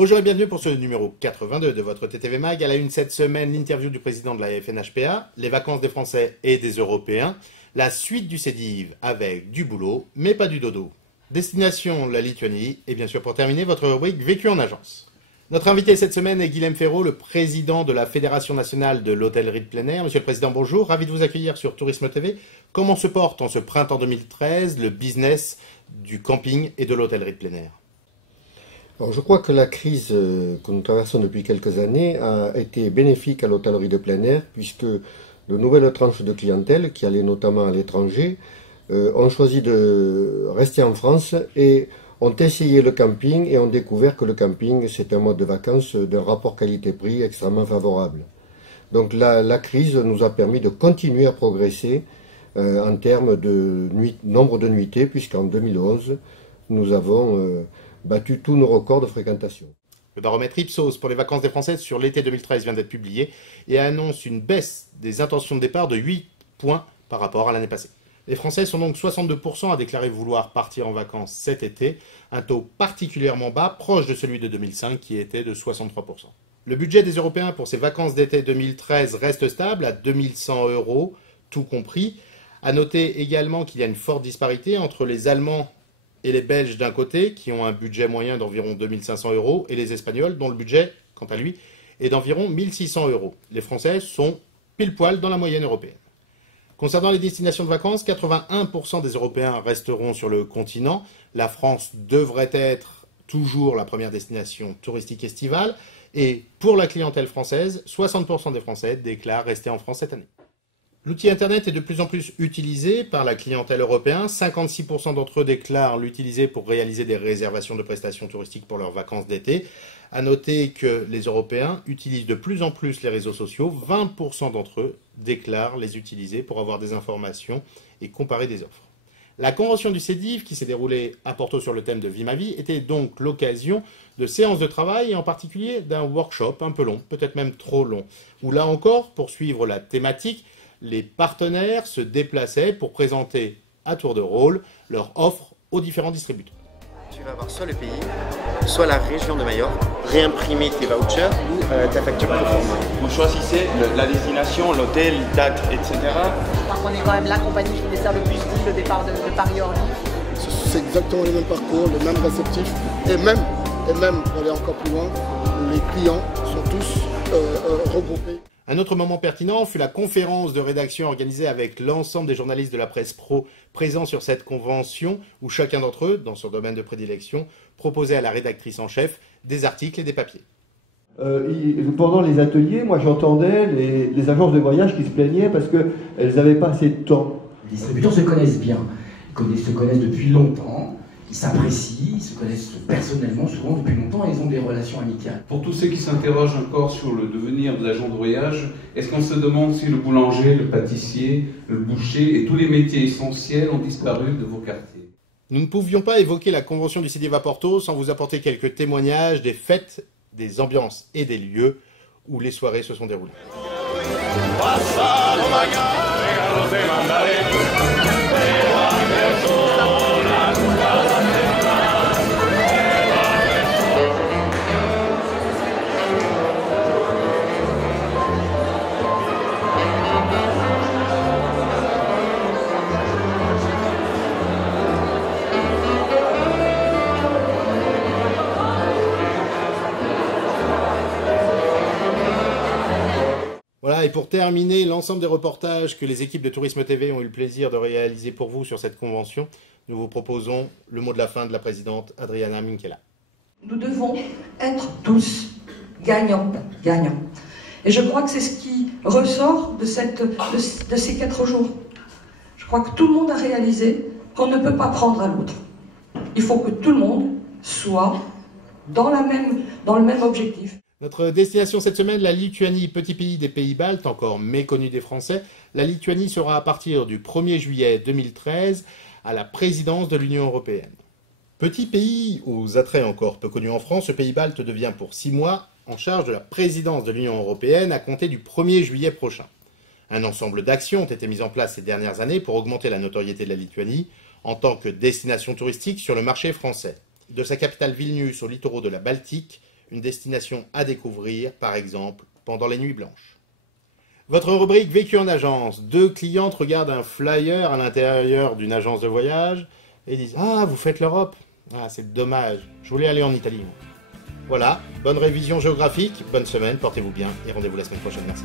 Bonjour et bienvenue pour ce numéro 82 de votre TTV Mag. À la une cette semaine, l'interview du président de la FNHPA, les vacances des Français et des Européens, la suite du CEDIV avec du boulot, mais pas du dodo. Destination la Lituanie et bien sûr pour terminer, votre rubrique Vécu en agence. Notre invité cette semaine est Guilhem Ferraud, le président de la Fédération nationale de l'hôtellerie de plein air. Monsieur le Président, bonjour, ravi de vous accueillir sur Tourisme TV. Comment se porte en ce printemps 2013 le business du camping et de l'hôtellerie de plein air? Alors, je crois que la crise que nous traversons depuis quelques années a été bénéfique à l'hôtellerie de plein air, puisque de nouvelles tranches de clientèle, qui allaient notamment à l'étranger, ont choisi de rester en France et ont essayé le camping et ont découvert que le camping, c'est un mode de vacances d'un rapport qualité-prix extrêmement favorable. Donc la crise nous a permis de continuer à progresser en termes de nombre de nuitées, puisqu'en 2011, nous avons battu tous nos records de fréquentation. Le baromètre Ipsos pour les vacances des Français sur l'été 2013 vient d'être publié et annonce une baisse des intentions de départ de 8 points par rapport à l'année passée. Les Français sont donc 62% à déclarer vouloir partir en vacances cet été, un taux particulièrement bas, proche de celui de 2005 qui était de 63%. Le budget des Européens pour ces vacances d'été 2013 reste stable à 2100 €, tout compris. À noter également qu'il y a une forte disparité entre les Allemands et les Belges d'un côté, qui ont un budget moyen d'environ 2500 €, et les Espagnols, dont le budget, quant à lui, est d'environ 1600 €. Les Français sont pile poil dans la moyenne européenne. Concernant les destinations de vacances, 81% des Européens resteront sur le continent. La France devrait être toujours la première destination touristique estivale. Et pour la clientèle française, 60% des Français déclarent rester en France cette année. L'outil Internet est de plus en plus utilisé par la clientèle européenne. 56% d'entre eux déclarent l'utiliser pour réaliser des réservations de prestations touristiques pour leurs vacances d'été. À noter que les Européens utilisent de plus en plus les réseaux sociaux. 20% d'entre eux déclarent les utiliser pour avoir des informations et comparer des offres. La convention du CEDIV, qui s'est déroulée à Porto sur le thème de Vie ma vie, était donc l'occasion de séances de travail et en particulier d'un workshop un peu long, peut-être même trop long, où là encore, pour suivre la thématique, les partenaires se déplaçaient pour présenter à tour de rôle leur offre aux différents distributeurs. Tu vas avoir soit le pays, soit la région de Majorque, réimprimer tes vouchers ou ta facture pro forma. Vous choisissez la destination, l'hôtel, date, etc. Je crois qu'on est quand même la compagnie qui dessert le plus vite le départ de Paris-Orly. C'est exactement les mêmes parcours, les mêmes réceptifs et même, pour aller encore plus loin, les clients sont tous regroupés. Un autre moment pertinent fut la conférence de rédaction organisée avec l'ensemble des journalistes de la presse pro présents sur cette convention où chacun d'entre eux, dans son domaine de prédilection, proposait à la rédactrice en chef des articles et des papiers. Pendant les ateliers, moi j'entendais les agences de voyage qui se plaignaient parce qu'elles n'avaient pas assez de temps. Les distributeurs se connaissent bien, ils se connaissent depuis longtemps. Ils s'apprécient, ils se connaissent personnellement souvent depuis longtemps et ils ont des relations amicales. Pour tous ceux qui s'interrogent encore sur le devenir de l'agent de voyage, est-ce qu'on se demande si le boulanger, le pâtissier, le boucher et tous les métiers essentiels ont disparu de vos quartiers? Nous ne pouvions pas évoquer la convention du CEDIV à Porto sans vous apporter quelques témoignages des fêtes, des ambiances et des lieux où les soirées se sont déroulées. Voilà, et pour terminer, l'ensemble des reportages que les équipes de Tourisme TV ont eu le plaisir de réaliser pour vous sur cette convention, nous vous proposons le mot de la fin de la présidente Adriana Minchella. Nous devons être tous gagnants. Et je crois que c'est ce qui ressort de ces 4 jours. Je crois que tout le monde a réalisé qu'on ne peut pas prendre à l'autre. Il faut que tout le monde soit dans le même objectif. Notre destination cette semaine, la Lituanie, petit pays des pays baltes, encore méconnu des Français. La Lituanie sera à partir du 1er juillet 2013 à la présidence de l'Union européenne. Petit pays aux attraits encore peu connus en France, ce pays balte devient pour 6 mois en charge de la présidence de l'Union européenne à compter du 1er juillet prochain. Un ensemble d'actions ont été mises en place ces dernières années pour augmenter la notoriété de la Lituanie en tant que destination touristique sur le marché français. De sa capitale Vilnius aux littoraux de la Baltique, une destination à découvrir, par exemple, pendant les nuits blanches. Votre rubrique Vécu en agence. 2 clientes regardent un flyer à l'intérieur d'une agence de voyage et disent « Ah, vous faites l'Europe ? Ah, c'est dommage, je voulais aller en Italie. » Voilà, bonne révision géographique, bonne semaine, portez-vous bien et rendez-vous la semaine prochaine. Merci.